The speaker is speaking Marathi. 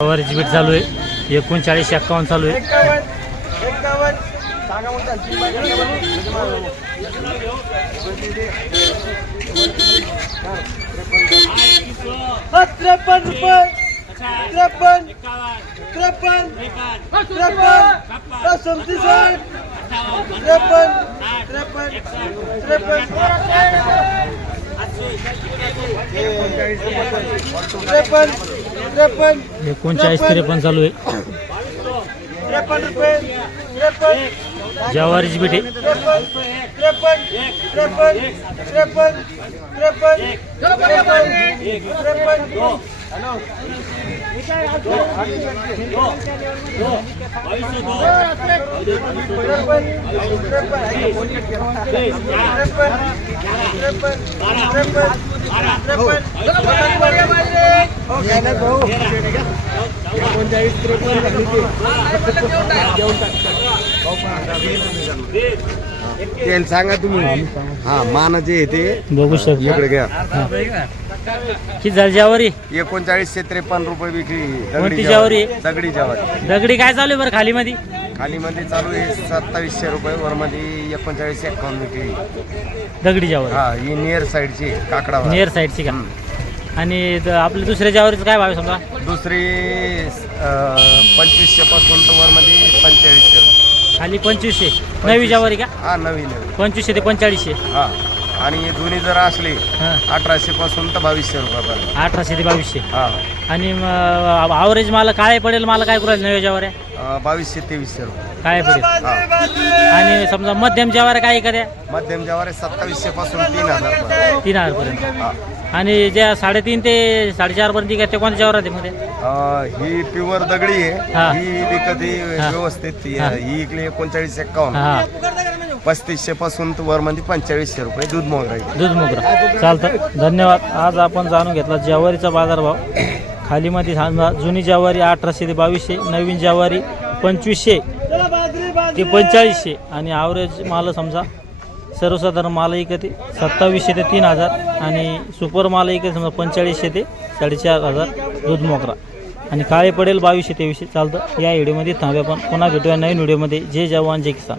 जवारीची बीट चालू आहे 39-51 चालू आहे. 53 रुपये 53 53 39-53 चालू आहे. जवारीची बीट आहे. तेल सांगा तुम्ही. हा मानाचे येते बघू शकतो इकडे घ्या. किती झाली जवारी? 3953 रुपये विक्री. कोणती जवारी? दगडी जवारी. दगडी काय चालू आहे बरं खाली मध्ये? खाली मध्ये चालू आहे 2700 रुपये, वर मध्ये 3951 विक्री. दगडी जवारी हा ही नियर साईडची काकडा. नियर साईडची का? आणि आपल्या दुसऱ्या जवारीचं काय भाव आहे समजा? दुसरी 2500 पासून तर वर मध्ये 4500. खाली 2500. नवी जवारी का? हा नवीन नवीन 2500 ते 4500. हा. आणि दोन्ही जर असले हां 1800 पासून तर 2200 रुपयापर्यंत. 1800 ते 2200. हा आणि ॲव्हरेज मला काय पडेल? मला काय करू नव्या जवाऱ्या 2200-2300 रुपये. काय पडेल? हा. आणि समजा मध्यम जवाऱ्या काय एखाद्या? मध्यम जवारी 2700 पासून 3000 पर्यंत. 3000 पर्यंत. हा. आणि ज्या 3.5 ते 4.5 पर्यंत काय ते कोणत्या जवारात आहे मध्ये? ही प्युअर दगडी हा. आहे. ही विकती हा. व्यवस्थित हा. ही इकडे 3951. हा 3500 पासून तर वर मध्ये 4500 रुपये दूध मोगरा. दूध मोगरा चालतं. धन्यवाद. आज आपण जाणून घेतला ज्वारीचा बाजारभाव. खालीमध्ये समजा जुनी ज्वारी 1800 ते 2200, नवीन ज्वारी 2500 ते 4500 आणि ॲव्हरेज माल समजा सर्वसाधारण माल इकते 2700 ते 3000 आणि सुपर माल इकते समजा 4500 ते 4500 दूध मोगरा आणि काळे पडेल 2200-2300. चालतं. या व्हिडिओमध्ये थांबे. आपण पुन्हा भेटूया नवीन व्हिडिओमध्ये. जय जवान जय किसान.